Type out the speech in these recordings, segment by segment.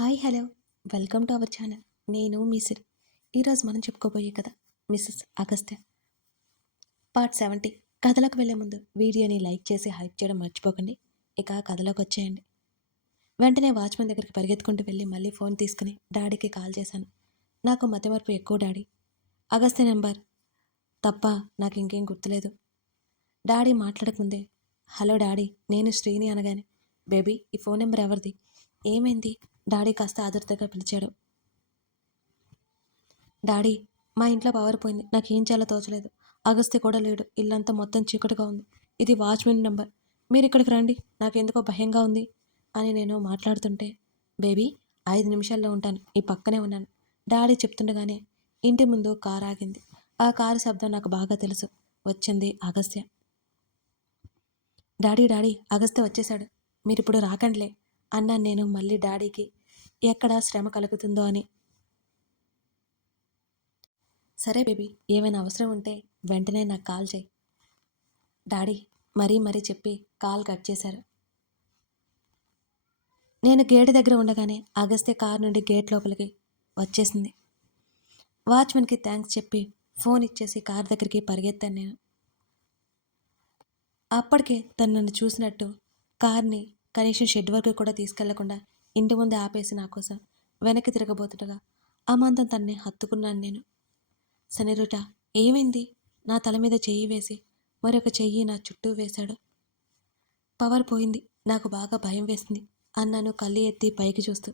Hi hello welcome to our channel. నేను మీ సిరి. ఈరోజు మనం చెప్పుకోబోయే కథ మిస్సెస్ అగస్త్య పార్ట్ 70. కథలోకి వెళ్ళే ముందు వీడియోని లైక్ చేసి హైప్ చేయడం మర్చిపోకండి. ఇక కథలోకి వచ్చేయండి. వెంటనే వాచ్మెన్ దగ్గరికి పరిగెత్తుకుంటూ వెళ్ళి మళ్ళీ ఫోన్ తీసుకుని డాడీకి కాల్ చేశాను. నాకు మతిమరుపు ఎక్కువ డాడీ. అగస్త్య నెంబర్ తప్ప నాకు ఇంకేం గుర్తులేదు. డాడీ మాట్లాడకముందే హలో డాడీ, నేను శ్రీని అనగానే బేబీ ఈ ఫోన్ నెంబర్ ఎవరిది, ఏమైంది, డాడీ కాస్త ఆదుర్తగా పిలిచాడు. డాడీ, మా ఇంట్లో పవర్ పోయింది, నాకేం చేయాలో తోచలేదు. అగస్త్య కూడా లేడు, ఇల్లంతా మొత్తం చీకటిగా ఉంది. ఇది వాచ్మెన్ నెంబర్, మీరు ఇక్కడికి రండి, నాకెందుకో భయంగా ఉంది అని నేను మాట్లాడుతుంటే బేబీ 5 నిమిషాల్లో ఉంటాను, ఈ పక్కనే ఉన్నాను డాడీ చెప్తుండగానే ఇంటి ముందు కారు ఆగింది. ఆ కారు శబ్దం నాకు బాగా తెలుసు. వచ్చింది అగస్త్య. డాడీ డాడీ అగస్త్య వచ్చేశాడు, మీరిప్పుడు రాకండిలే అన్నాను నేను మళ్ళీ డాడీకి ఎక్కడ శ్రమ కలుగుతుందో అని. సరే బేబీ, ఏమైనా అవసరం ఉంటే వెంటనే నాకు కాల్ చేయి డాడీ మరీ చెప్పి కాల్ కట్ చేశారు. నేను గేటు దగ్గర ఉండగానే అగస్త్య కారు నుండి గేట్ లోపలికి వచ్చేసింది. వాచ్మెన్కి థ్యాంక్స్ చెప్పి ఫోన్ ఇచ్చేసి కారు దగ్గరికి పరిగెత్తాను నేను. అప్పటికే తను నన్ను చూసినట్టు కార్ని కనీసం షెడ్ వరకు కూడా తీసుకెళ్లకుండా ఇంటి ముందే ఆపేసి నా కోసం వెనక్కి తిరగబోతుండగా అమాంతం తన్ని హత్తుకున్నాను నేను. సనిరుట ఏమైంది, నా తల మీద చెయ్యి వేసి మరొక చెయ్యి నా చుట్టూ వేశాడు. పవర్ పోయింది, నాకు బాగా భయం వేసింది అన్నాను కళ్ళు ఎత్తి పైకి చూస్తూ.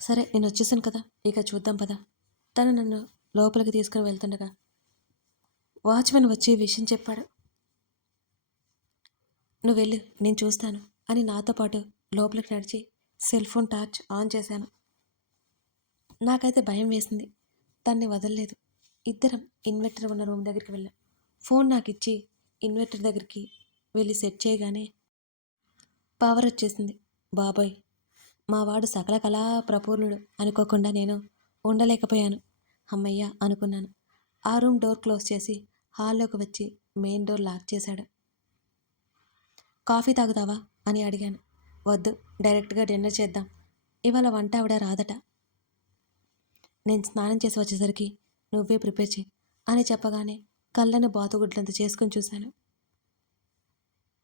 సరే నేను వచ్చేసాను కదా, ఇక చూద్దాం పదా. తను నన్ను లోపలికి తీసుకుని వెళ్తుండగా వాచ్మెన్ వచ్చి విషయం చెప్పాడు. నువ్వు వెళ్ళు, నేను చూస్తాను అని నాతో పాటు లోపలికి నడిచి సెల్ ఫోన్ టార్చ్ ఆన్ చేశాను. నాకైతే భయం వేసింది, తన్ని వదలలేదు. ఇద్దరం ఇన్వర్టర్ ఉన్న రూమ్ దగ్గరికి వెళ్ళాం. ఫోన్ నాకు ఇచ్చి ఇన్వర్టర్ దగ్గరికి వెళ్ళి సెట్ చేయగానే పవర్ వచ్చేసింది. బాబాయ్, మా వాడు సకల కళా ప్రపూర్ణుడు అనుకోకుండా నేను ఉండలేకపోయాను. అమ్మయ్య అనుకున్నాను. ఆ రూమ్ డోర్ క్లోజ్ చేసి హాల్లోకి వచ్చి మెయిన్ డోర్ లాక్ చేశాడు. కాఫీ తాగుతావా అని అడిగాను. వద్దు, డైరెక్ట్గా డిన్నర్ చేద్దాం, ఇవాళ వంట ఆవిడ రాదట. నేను స్నానం చేసి వచ్చేసరికి నువ్వే ప్రిపేర్ చేయి అని చెప్పగానే కళ్ళను బాతుగుడ్లంత చేసుకుని చూశాను.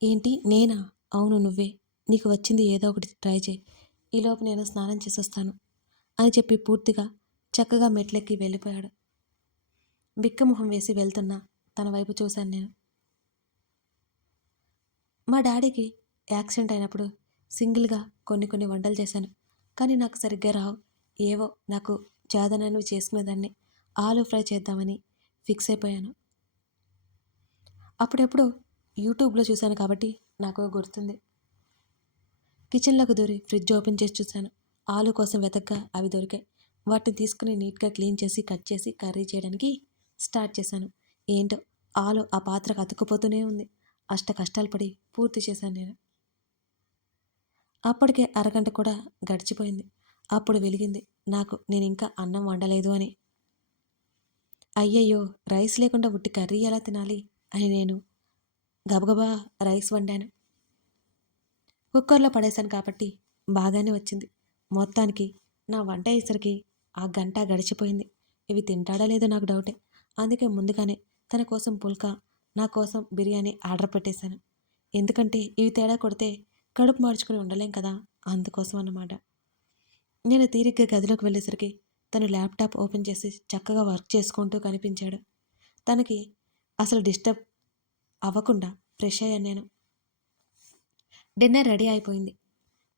ఏంటి నేనా? అవును నువ్వే, నీకు వచ్చింది ఏదో ఒకటి ట్రై చేయి, ఈలోపు నేను స్నానం చేసి వస్తాను అని చెప్పి పూర్తిగా చక్కగా మెట్లెక్కి వెళ్ళిపోయాడు. బిక్కమొహం వేసి వెళ్తున్నా తన వైపు చూశాను నేను. మా డాడీకి యాక్సిడెంట్ అయినప్పుడు సింగిల్గా కొన్ని వంటలు చేశాను, కానీ నాకు సరిగ్గా రావు. ఏవో నాకు చేదనవి చేసుకునేదాన్ని. ఆలు ఫ్రై చేద్దామని ఫిక్స్ అయిపోయాను. అప్పుడెప్పుడు యూట్యూబ్లో చూశాను కాబట్టి నాకు గుర్తుంది. కిచెన్లోకి దూరి ఫ్రిడ్జ్ ఓపెన్ చేసి చూశాను. ఆలు కోసం వెతగ్గా అవి దొరికాయి. వాటిని తీసుకుని నీట్గా క్లీన్ చేసి కట్ చేసి కర్రీ చేయడానికి స్టార్ట్ చేశాను. ఏంటో ఆలు ఆ పాత్రకు అతుక్కుపోతూనే ఉంది. అష్ట కష్టాలు పడి పూర్తి చేశాను నేను. అప్పటికే అరగంట కూడా గడిచిపోయింది. అప్పుడు వెలిగింది నాకు నేను ఇంకా అన్నం వండలేదు అని. అయ్యయ్యో, రైస్ లేకుండా ఉట్టి కర్రీ ఎలా తినాలి అని నేను గబగబా రైస్ వండాను. కుక్కర్లో పడేశాను కాబట్టి బాగానే వచ్చింది. మొత్తానికి నా వంట అయ్యేసరికి ఆ గంట గడిచిపోయింది. ఇవి తింటాడో లేదో నాకు డౌటే. అందుకే ముందుగానే తన కోసం పుల్కా, నా కోసం బిర్యానీ ఆర్డర్ పెట్టేశాను. ఎందుకంటే ఇవి తేడా కొడితే కడుపు మార్చుకుని ఉండలేం కదా, అందుకోసం అన్నమాట. నేను తీరిగ్గా గదిలోకి వెళ్ళేసరికి తను ల్యాప్టాప్ ఓపెన్ చేసి చక్కగా వర్క్ చేసుకుంటూ కనిపించాడు. తనకి అసలు డిస్టర్బ్ అవ్వకుండా ఫ్రెష్ అయ్యాను నేను. డిన్నర్ రెడీ అయిపోయింది,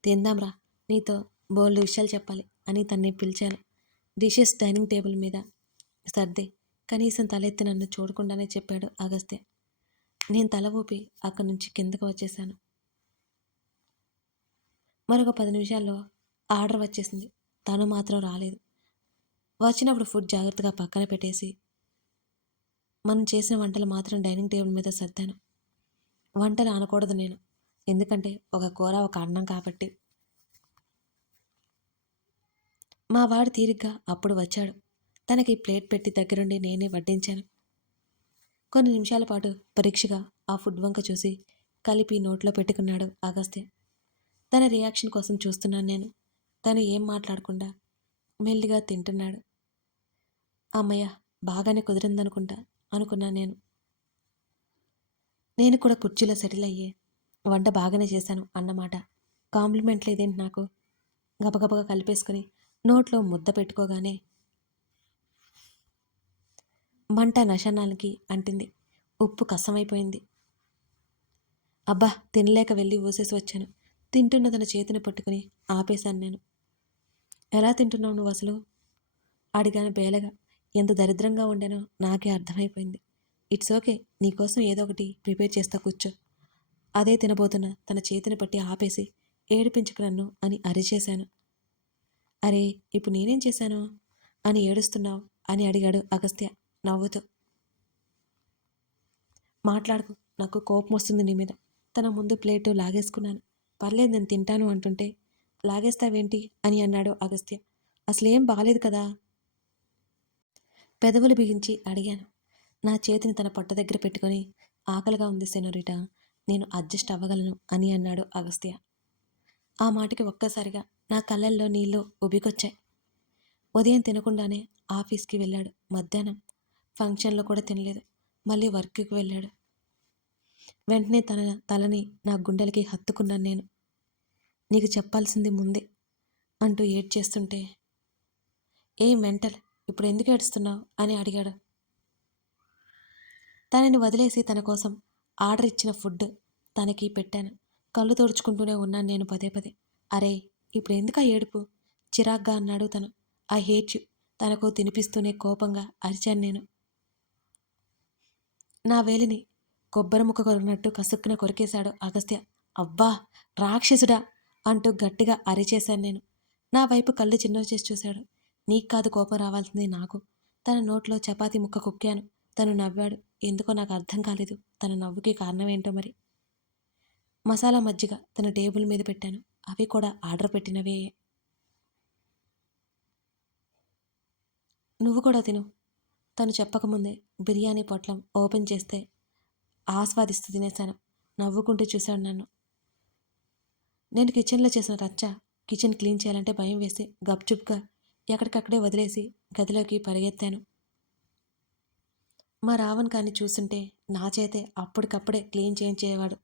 తిందాంరా, నీతో బోల్డ్ విషయాలు చెప్పాలి అని తన్ని పిలిచాను. డిషెస్ డైనింగ్ టేబుల్ మీద సర్దే కనీసం తలెత్తి నన్ను చూడకుండానే చెప్పాడు అగస్త్య. నేను తల ఊపి అక్కడి నుంచి కిందకు వచ్చేసాను. మరొక 10 నిమిషాల్లో ఆర్డర్ వచ్చేసింది. తను మాత్రం రాలేదు. వచ్చినప్పుడు ఫుడ్ జాగ్రత్తగా పక్కన పెట్టేసి మనం చేసిన వంటలు మాత్రం డైనింగ్ టేబుల్ మీద సర్దాను. వంటలు అనకూడదు నేను, ఎందుకంటే ఒక కూర ఒక అన్నం కాబట్టి. మా వాడు తీరిగ్గా అప్పుడు వచ్చాడు. తనకి ప్లేట్ పెట్టి దగ్గరుండి నేనే వడ్డించాను. కొన్ని నిమిషాల పాటు పరీక్షగా ఆ ఫుడ్ వంక చూసి కలిపి నోట్లో పెట్టుకున్నాడు అగస్త్య. తన రియాక్షన్ కోసం చూస్తున్నాను నేను. తను ఏం మాట్లాడకుండా మెల్లిగా తింటున్నాడు. అమ్మయ్య, బాగానే కుదిరిందనుకుంటా అనుకున్నాను నేను. నేను కూడా కుర్చీలో సెటిల్ అయ్యే వంట బాగానే చేశాను అన్నమాట. కాంప్లిమెంట్ లేదేంటి నాకు? గబగబగా కలిపేసుకుని నోట్లో ముద్ద పెట్టుకోగానే మంట నషనానికి అంటింది. ఉప్పు కసమైపోయింది. అబ్బా, తినలేక వెళ్ళి ఊసేసి వచ్చాను. తింటున్న తన చేతిని పట్టుకుని ఆపేశాను నేను. ఎలా తింటున్నావు నువ్వు అసలు? అడిగాను బేలగా. ఎంత దరిద్రంగా ఉండానో నాకే అర్థమైపోయింది. ఇట్స్ ఓకే, నీకోసం ఏదో ఒకటి ప్రిపేర్ చేస్తా, కూర్చో. అదే తినబోతున్న తన చేతిని పట్టి ఆపేసి ఏడిపించకు నన్ను అని అరిచేశాను. అరే, ఇప్పుడు నేనేం చేశాను అని ఏడుస్తున్నావు అని అడిగాడు అగస్త్య నవ్వుతూ. మాట్లాడకు, నాకు కోపం వస్తుంది నీ మీద. తన ముందు ప్లేటు లాగేసుకున్నాను. పర్లేదు, నేను తింటాను అంటుంటే లాగేస్తావేంటి అని అన్నాడు అగస్త్య. అసలేం బాలేదు కదా? పెదవులు బిగించి అడిగాను. నా చేతిని తన పొట్ట దగ్గర పెట్టుకొని ఆకలిగా ఉంది సెనోరిటా, నేను అడ్జస్ట్ అవ్వగలను అని అన్నాడు అగస్త్య. ఆ మాటకి ఒక్కసారిగా నా కళ్ళల్లో నీళ్లు ఉబికొచ్చాయి. ఉదయం తినకుండానే ఆఫీస్కి వెళ్ళాడు. మధ్యాహ్నం ఫంక్షన్లో కూడా తినలేదు. మళ్ళీ వర్క్కి వెళ్ళాడు. వెంటనే తన తలని నా గుండెలకి హత్తుకున్నాను నేను. నీకు చెప్పాల్సింది ముందే అంటూ ఏడ్చేస్తుంటే, ఏ మెంటల్, ఇప్పుడు ఎందుకు ఏడుస్తున్నావు అని అడిగాడు. తనని వదిలేసి తన కోసం ఆర్డర్ ఇచ్చిన ఫుడ్ తనకి పెట్టాను. కళ్ళు తుడుచుకుంటూనే ఉన్నాను నేను పదే పదే. అరే, ఇప్పుడు ఎందుకు ఆ ఏడుపు? చిరాగ్గా అన్నాడు తను. ఐ హేట్ యు తనకు తినిపిస్తూనే కోపంగా అరిచాను నేను. నా వేలిని కొబ్బరి ముక్క కొరికినట్టు కసుక్కున కొరికేశాడు అగస్త్య. అబ్బా, రాక్షసుడా అంటూ గట్టిగా అరిచేశాను నేను. నా వైపు కళ్ళు చిన్నవి చేసి చూశాడు. నీకు కాదు కోపం రావాల్సింది, నాకు. తన నోట్లో చపాతీ ముక్క కుక్కాను. తను నవ్వాడు. ఎందుకో నాకు అర్థం కాలేదు తన నవ్వుకి కారణం ఏంటో మరి. మసాలా మజ్జిగ తన టేబుల్ మీద పెట్టాను. అవి కూడా ఆర్డర్ పెట్టినవే. నువ్వు కూడా తిను. తను చెప్పకముందే బిర్యానీ పొట్లం ఓపెన్ చేస్తే ఆస్వాదిస్తూ తినేశాను. నవ్వుకుంటూ చూశాడు నన్ను. నేను కిచెన్లో చేసిన రచ్చ, కిచెన్ క్లీన్ చేయాలంటే భయం వేసి గప్చుప్గా ఎక్కడికక్కడే వదిలేసి గదిలోకి పరిగెత్తాను. మా రావణ్ కాని చూస్తుంటే నా చేతే అప్పటికప్పుడే క్లీన్ చేయించేవాడు.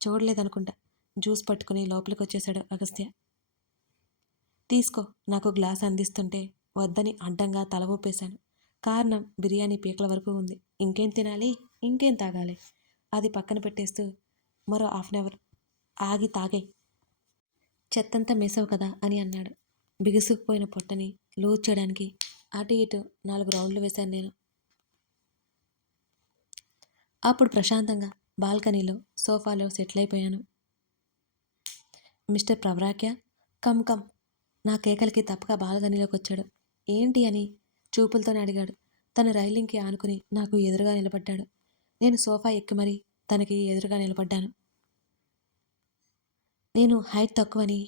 చూడలేదనుకుంటా. జ్యూస్ పట్టుకుని లోపలికి వచ్చేశాడు అగస్త్య. తీసుకో, నాకు గ్లాస్ అందిస్తుంటే వద్దని అడ్డంగా తల ఊపేశాను. కారణం, బిర్యానీ పీకల వరకు ఉంది. ఇంకేం తినాలి, ఇంకేం తాగాలి. అది పక్కన పెట్టేస్తూ మరో 1/2 అవర్ ఆగి తాగే, చెత్తంతా మేసావు కదా అని అన్నాడు. బిగుసుకుపోయిన పొట్టని లూజ్ చేయడానికి అటు ఇటు 4 రౌండ్లు వేశాను నేను. అప్పుడు ప్రశాంతంగా బాల్కనీలో సోఫాలో సెటిల్ అయిపోయాను. Mister Pravarakya, come come. నా కేకలకి తప్పక బాల్కనీలోకి వచ్చాడు. ఏంటి అని చూపులతోనే అడిగాడు. తన రైలింగ్కి ఆనుకుని నాకు ఎదురుగా నిలబడ్డాడు. నేను సోఫా ఎక్కి మరీ తనకి ఎదురుగా నిలబడ్డాను. నేను హైట్ తక్కువని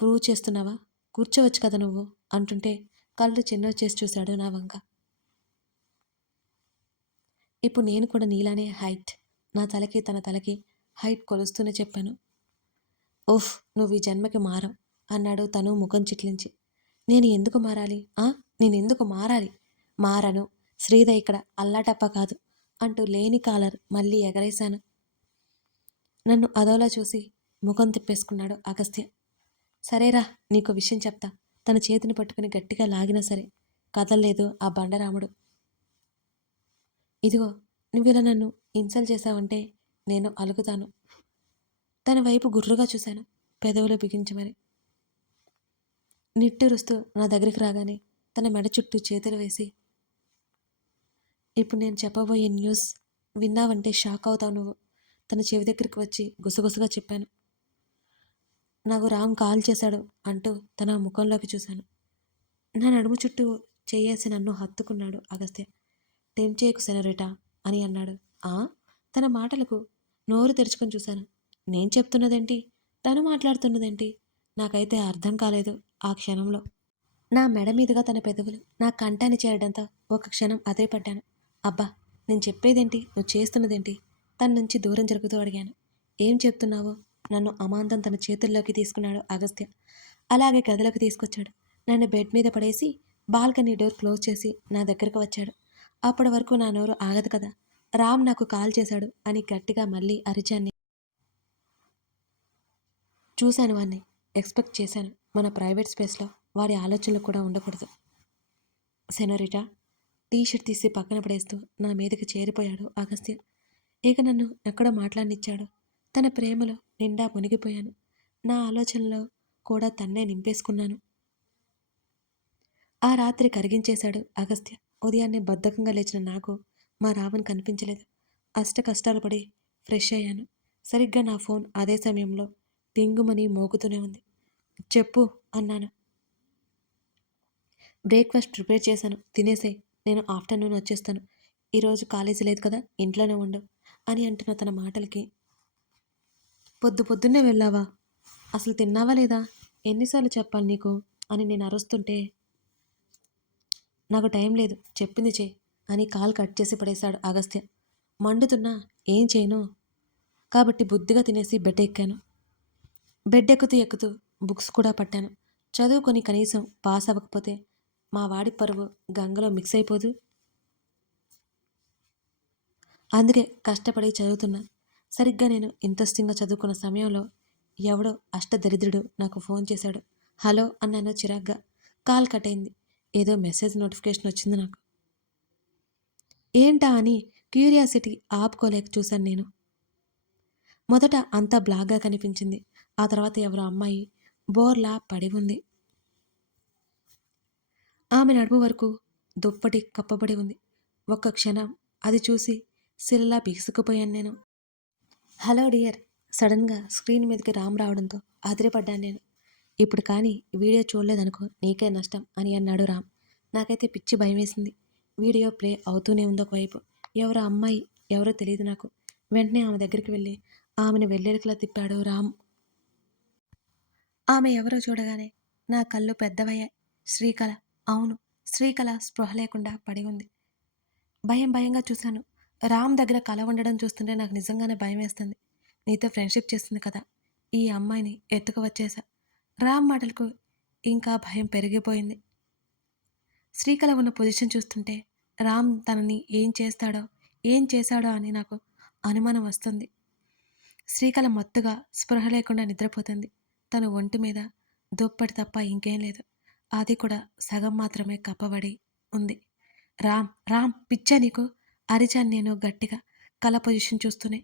ప్రూవ్ చేస్తున్నావా? కూర్చోవచ్చు కదా నువ్వు అంటుంటే కళ్ళు చిన్నవి చేసి చూశాడు నా వంక. ఇప్పుడు నేను కూడా నీలానే హైట్. నా తలకి తన తలకి హైట్ కొలుస్తూనే చెప్పాను. ఓఫ్, నువ్వు ఈ జన్మకి మారవు అన్నాడు తను ముఖం చిట్లించి. నేను ఎందుకు మారాలి? నేనెందుకు మారాలి? మారను. శ్రీధ ఇక్కడ అల్లాటప్ప కాదు అంటూ లేని కాలర్ మళ్ళీ ఎగరేశాను. నన్ను అదోలా చూసి ముఖం తిప్పేసుకున్నాడు అగస్త్య. సరేరా, నీకు విషయం చెప్తా. తన చేతిని పట్టుకుని గట్టిగా లాగినా సరే కదల్లేదు ఆ బండరాముడు. ఇదిగో, నువ్విలా నన్ను ఇన్సల్ట్ చేశావంటే నేను అలుగుతాను. తన వైపు గుర్రుగా చూశాను, పెదవులు బిగించి మరి. నిట్టూరుస్తూ నా దగ్గరికి రాగానే తన మెడ చుట్టూ చేతులు వేసి, ఇప్పుడు నేను చెప్పబోయే న్యూస్ విన్నావంటే షాక్ అవుతావు నువ్వు. తన చెవి దగ్గరికి వచ్చి గుసగుసగా చెప్పాను. నాకు రామ్ కాల్ చేశాడు అంటూ తన ముఖంలోకి చూశాను. నా నడుము చుట్టూ చేయేసి నన్ను హత్తుకున్నాడు అగస్త్య. టెం చేయకు సెనరిటా అని అన్నాడు. తన మాటలకు నోరు తెరుచుకొని చూశాను. నేను చెప్తున్నదేంటి, తను మాట్లాడుతున్నదేంటి, నాకైతే అర్థం కాలేదు ఆ క్షణంలో. నా మెడ మీదుగా తన పెదవులు నా కంఠాన్ని చేరడంతో ఒక క్షణం అదే పడ్డాను. అబ్బా, నేను చెప్పేదేంటి, నువ్వు చేస్తున్నదేంటి? తన నుంచి దూరం జరుగుతూ అడిగాను. ఏం చెప్తున్నావు? నన్ను అమాంతం తన చేతుల్లోకి తీసుకున్నాడు అగస్త్య. అలాగే గదిలోకి తీసుకొచ్చాడు. నన్ను బెడ్ మీద పడేసి బాల్కనీ డోర్ క్లోజ్ చేసి నా దగ్గరకు వచ్చాడు. అప్పటి వరకు నా నోరు ఆగదు కదా. రామ్ నాకు కాల్ చేశాడు అని గట్టిగా మళ్ళీ అరిచాను. చూశాను వాణ్ణి. ఎక్స్‌పెక్ట్ చేశాను. మన ప్రైవేట్ స్పేస్‌లో వాడి ఆలోచనలు కూడా ఉండకూడదు. సెనోరిటా టీ షర్ట్ తీసి పక్కన పడేస్తూ నా మీదకి చేరిపోయాడు అగస్త్య. ఇక నన్ను ఎక్కడో మాట్లాడనిచ్చాడు. తన ప్రేమలో నిండా మునిగిపోయాను. నా ఆలోచనలో కూడా తన్నే నింపేసుకున్నాను. ఆ రాత్రి కరిగించేశాడు అగస్త్య. ఉదయాన్నే బద్ధకంగా లేచిన నాకు మా రావణ్ కనిపించలేదు. కష్టాలు పడి ఫ్రెష్ అయ్యాను. సరిగ్గా నా ఫోన్ అదే సమయంలో టింగుమని మోగుతూనే ఉంది. చెప్పు అన్నాను. బ్రేక్‌ఫాస్ట్ ప్రిపేర్ చేశాను. తినేసేయ్. నేను ఆఫ్టర్‌నూన్ వచ్చేస్తాను. ఈరోజు కాలేజీ లేదు కదా, ఇంట్లోనే ఉండు అని అంటున్న తన మాటలకి పొద్దున్నే వెళ్ళావా? అసలు తిన్నావా లేదా? ఎన్నిసార్లు చెప్పాలి నీకు అని నేను అరుస్తుంటే నాకు టైం లేదు, చెప్పింది చెయ్యి అని కాల్ కట్ చేసి పడేశాడు అగస్త్య. మండుతున్నా ఏం చేయను కాబట్టి బుద్ధిగా తినేసి బెడ్ ఎక్కాను. బెడ్ ఎక్కుతూ బుక్స్ కూడా పట్టాను. చదువుకొని కనీసం పాస్ అవ్వకపోతే మా వాడి పరువు గంగలో మిక్స్ అయిపోదు. అందుకే కష్టపడి చదువుతున్నా. సరిగ్గా నేను ఇంట్రెస్టింగ్గా చదువుకున్న సమయంలో ఎవడో అష్టదరిద్రుడు నాకు ఫోన్ చేశాడు. హలో అన్నాను చిరాగ్గా. కాల్ కట్ అయింది. ఏదో మెసేజ్ నోటిఫికేషన్ వచ్చింది నాకు. ఏంటా అని క్యూరియాసిటీ ఆపుకోలేక చూశాను నేను. మొదట అంతా బ్లాగ్గా కనిపించింది. ఆ తర్వాత ఎవరో అమ్మాయి బోర్లా పడి ఉంది. ఆమె నడుము వరకు దుప్పటి కప్పబడి ఉంది. ఒక్క క్షణం అది చూసి శిలలా బిగుసుకుపోయాను నేను. Hello dear. సడన్గా స్క్రీన్ మీదకి రామ్ రావడంతో అదిరిపడ్డాను నేను. ఇప్పుడు కానీ వీడియో చూడలేదనుకో నీకే నష్టం అని అన్నాడు రామ్. నాకైతే పిచ్చి భయం వేసింది. వీడియో ప్లే అవుతూనే ఉంది ఒకవైపు. ఎవరో అమ్మాయి, ఎవరో తెలియదు నాకు. వెంటనే ఆమె దగ్గరికి వెళ్ళి ఆమెను వెల్లెలికలా తిప్పాడు రామ్. ఆమె ఎవరో చూడగానే నా కళ్ళు పెద్దవయ్యాయి. శ్రీకళ. అవును, శ్రీకళ స్పృహ లేకుండా పడి ఉంది. భయంగా చూశాను. రామ్ దగ్గర కళ ఉండడం చూస్తుంటే నాకు నిజంగానే భయం వేస్తుంది. నీతో ఫ్రెండ్షిప్ చేస్తుంది కదా, ఈ అమ్మాయిని ఎత్తుకు వచ్చేసా. రామ్ మాటలకు ఇంకా భయం పెరిగిపోయింది. శ్రీకళ ఉన్న పొజిషన్ చూస్తుంటే రామ్ తనని ఏం చేశాడో అని నాకు అనుమానం వస్తుంది. శ్రీకళ మత్తుగా స్పృహ లేకుండా నిద్రపోతుంది. తన ఒంటి మీద దుప్పటి తప్ప ఇంకేం లేదు. అది కూడా సగం మాత్రమే కప్పబడి ఉంది. రామ్ రామ్ పిచ్చా నీకు అరిచాను నేను గట్టిగా, కళ పొజిషన్ చూస్తూనే.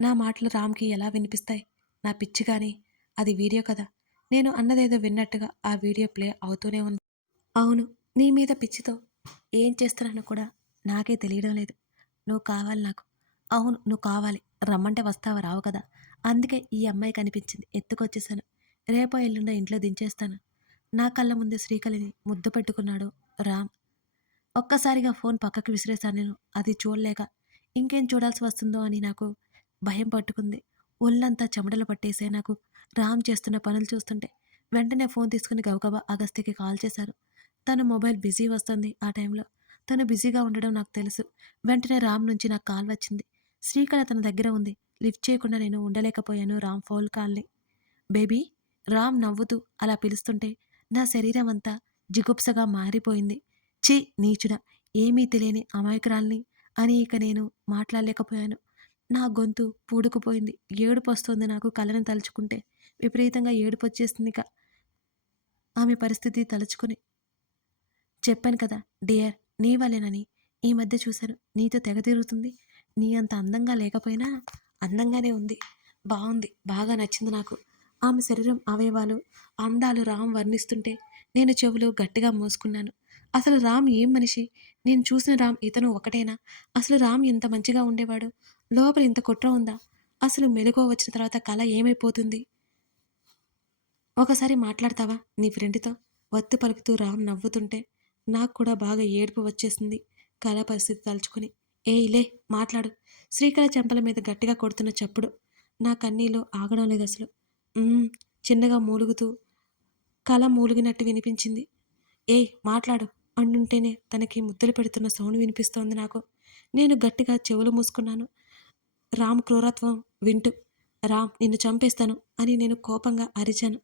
నా మాటలు రామ్కి ఎలా వినిపిస్తాయి? నా పిచ్చి కానీ అది వీడియో కదా. నేను అన్నదేదో విన్నట్టుగా ఆ వీడియో ప్లే అవుతూనే ఉంది. అవును, నీ మీద పిచ్చితో ఏం చేస్తున్నానో కూడా నాకే తెలియడం లేదు. నువ్వు కావాలి నాకు. అవును, నువ్వు కావాలి. రమ్మంటే వస్తావా? రావు కదా. అందుకే ఈ అమ్మాయి కనిపించింది, ఎత్తుకొచ్చేసాను. రేపో ఎల్లుండో ఇంట్లో దించేస్తాను. నా కళ్ళ ముందే శ్రీకళిని ముద్దు పెట్టుకున్నాడు రామ్. ఒక్కసారిగా ఫోన్ పక్కకి విసిరేశాను నేను. అది చూడలేక ఇంకేం చూడాల్సి వస్తుందో అని నాకు భయం పట్టుకుంది. ఒళ్ళంతా చెమటలు పట్టేసే నాకు రామ్ చేస్తున్న పనులు చూస్తుంటే. వెంటనే ఫోన్ తీసుకుని గబగబా అగస్త్యకి కాల్ చేశాను. తన మొబైల్ బిజీ వస్తుంది ఆ టైంలో. తను బిజీగా ఉండడం నాకు తెలుసు. వెంటనే రామ్ నుంచి నాకు కాల్ వచ్చింది. శ్రీకళ తన దగ్గర ఉంది. లిఫ్ట్ చేయకుండా నేను ఉండలేకపోయాను రామ్ ఫోన్ కాల్ని. బేబీ. రామ్ నవ్వుతూ అలా పిలుస్తుంటే నా శరీరం అంతా జిగుప్సగా మారిపోయింది. ఛీ నీచుడా, ఏమీ తెలియని అమాయకురాల్ని అని ఇక నేను మాట్లాడలేకపోయాను. నా గొంతు పూడుకుపోయింది. ఏడుపొస్తోంది నాకు కలను తలుచుకుంటే. విపరీతంగా ఏడుపొచ్చేస్తుందిక ఆమె పరిస్థితి తలుచుకుని. చెప్పాను కదా డియర్, నీ వల్లేనని. ఈ మధ్య చూశాను నీతో తెగ తిరుగుతుంది. నీ అంత అందంగా లేకపోయినా అందంగానే ఉంది. బాగుంది, బాగా నచ్చింది నాకు. ఆమె శరీరం, అవయవాలు, అందాలు రామ్ వర్ణిస్తుంటే నేను చెవులు గట్టిగా మూసుకున్నాను. అసలు రామ్ ఏం మనిషి? నేను చూసిన రామ్ ఇతను ఒకటేనా? అసలు రామ్ ఎంత మంచిగా ఉండేవాడు? లోపల ఇంత కుట్ర ఉందా? అసలు మెలకువ వచ్చిన తర్వాత కళ ఏమైపోతుంది? ఒకసారి మాట్లాడతావా నీ ఫ్రెండ్‌తో? వత్తు పలుకుతూ రామ్ నవ్వుతుంటే నాకు కూడా బాగా ఏడుపు వచ్చేసింది కళ పరిస్థితి తలుచుకుని. ఏయ్ లే, మాట్లాడు. శ్రీకళ చెంపల మీద గట్టిగా కొడుతున్న చప్పుడు నా కన్నీళ్ళు ఆగడం లేదసలు. హ్మ్. చిన్నగా మూలుగుతూ కళ మూలిగినట్టు వినిపించింది. ఏయ్ మాట్లాడు అంటుంటేనే తనకి ముద్దులు పెడుతున్న సౌండ్ వినిపిస్తోంది నాకు. నేను గట్టిగా చెవులు మూసుకున్నాను రామ్ క్రూరత్వం వింటూ. రామ్ నిన్ను చంపేస్తాను అని నేను కోపంగా అరిచాను.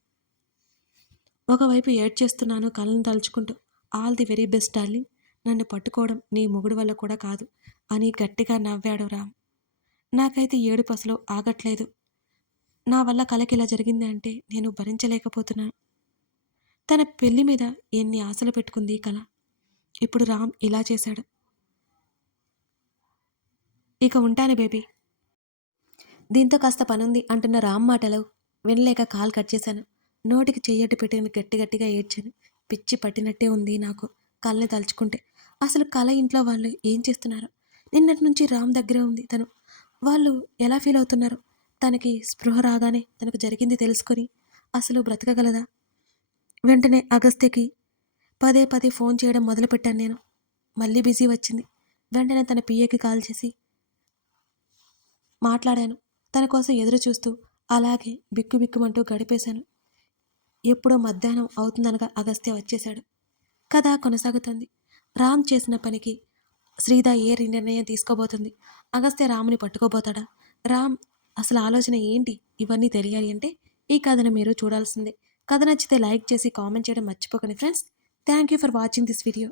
ఒకవైపు ఏడ్చేస్తున్నాను కళ్ళను తలుచుకుంటూ. All the very best darling. నన్ను పట్టుకోవడం నీ మొగుడు వల్ల కూడా కాదు అని గట్టిగా నవ్వాడు రామ్. నాకైతే ఏడుపు అసలు ఆగట్లేదు. నా వల్ల కలకి ఇలా జరిగింది అంటే నేను భరించలేకపోతున్నాను. తన పెళ్లి మీద ఎన్ని ఆశలు పెట్టుకుంది ఈ కల. ఇప్పుడు రామ్ ఇలా చేశాడు. ఇక ఉంటాను బేబీ. దీంతో కాస్త పనుంది అంటున్న రామ్ మాటలు వినలేక కాల్ కట్ చేశాను. నోటికి చెయ్యట్టు పెట్టుకుని గట్టి గట్టిగా ఏడ్చాను. పిచ్చి పట్టినట్టే ఉంది నాకు కళ్ళని తలుచుకుంటే. అసలు కళ ఇంట్లో వాళ్ళు ఏం చేస్తున్నారు? నిన్నటి నుంచి రామ్ దగ్గరే ఉంది తను. వాళ్ళు ఎలా ఫీల్ అవుతున్నారు? తనకి స్పృహ రాగానే తనకు జరిగింది తెలుసుకొని అసలు బ్రతకగలదా? వెంటనే అగస్త్యకి పదే పదే ఫోన్ చేయడం మొదలుపెట్టాను నేను. మళ్ళీ బిజీ వచ్చింది. వెంటనే తన పిఏకి కాల్ చేసి మాట్లాడాను. తన కోసం ఎదురు చూస్తూ అలాగే బిక్కుబిక్కుమంటూ గడిపేశాను. ఎప్పుడో మధ్యాహ్నం అవుతుందనగా అగస్త్య వచ్చేశాడు. కథ కొనసాగుతుంది. రామ్ చేసిన పనికి శ్రీధ ఏ నిర్ణయం తీసుకోబోతుంది? అగస్త్య రాముని పట్టుకోబోతాడా? రామ్ అసలు ఆలోచన ఏంటి? ఇవన్నీ తెలియాలి అంటే ఈ కథను మీరు చూడాల్సిందే. కథ నచ్చితే లైక్ చేసి కామెంట్ చేయడం మర్చిపోకండి friends. Thank you for watching this video.